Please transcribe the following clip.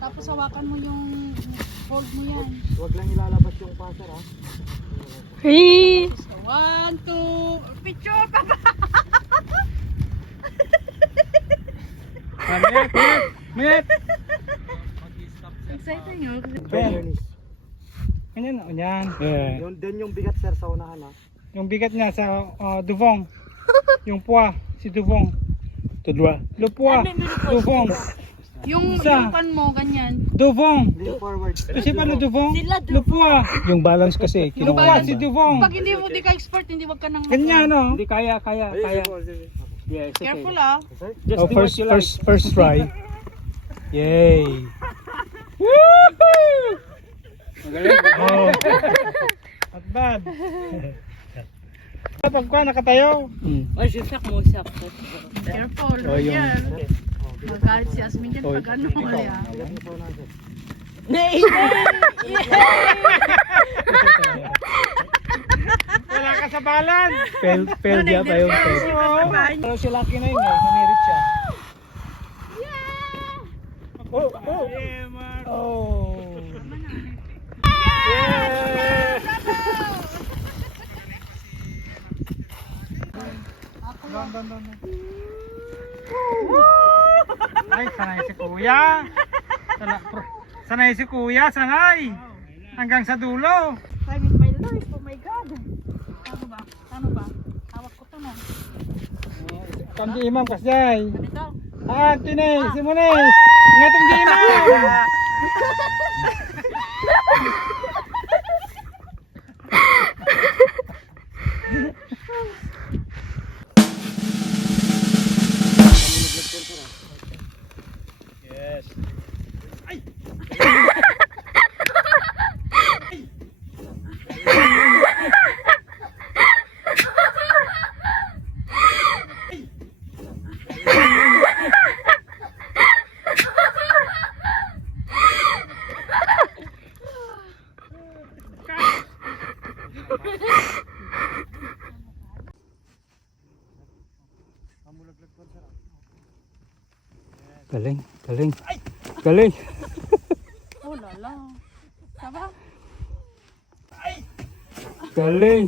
Tapos hawakan mo yung hold mo yan. Huwag lang ilalabas yung passer ha. Hey! 1, 2, picture papa! Minute! Exciting yun. Ben. Ganyan, yan. Yun din yung bigat sir sa unahan ha. Yung bigat niya sa Duvong. Yung puwa, si Duvong. Tudwa. Lupwa, Duvong. Yung Isa. pan mo, ganyan. Duvong. Lean forward. Kasi paano Duvong? Sila, Lupwa. Yung balance kasi, Lupwa, si Duvong. Pag hindi mo di ka expert, hindi wag ka nang Ganyan, no? Hindi kaya. Yeah, it's okay. Careful ah. Oh, first try. Yay! Woohoo! Magaling. Oh. Not bad. Kapag ka nakatayo. Careful. Oh, yung- Yan. Magalit si Asmin dyan pag ano. Kaya. Bigat niyo sa unahan sir. Wala ka sa balance. Fail dia pa yung fail. Pero si Lucky na yun eh. Namirit siya. Oh! Oh. Ay, sanay si Kuya. Sanay si Kuya, sanay. Hanggang sa dulo. Time in my life. Oh my God. Ano ba? Ano ba? Hawak ko to na. Kamdi imam kasjay. Ganito. Ah, tinay, simunay. Ngatong di imam. Yes. Galing. Galing. Oh lala. Saba? Galing.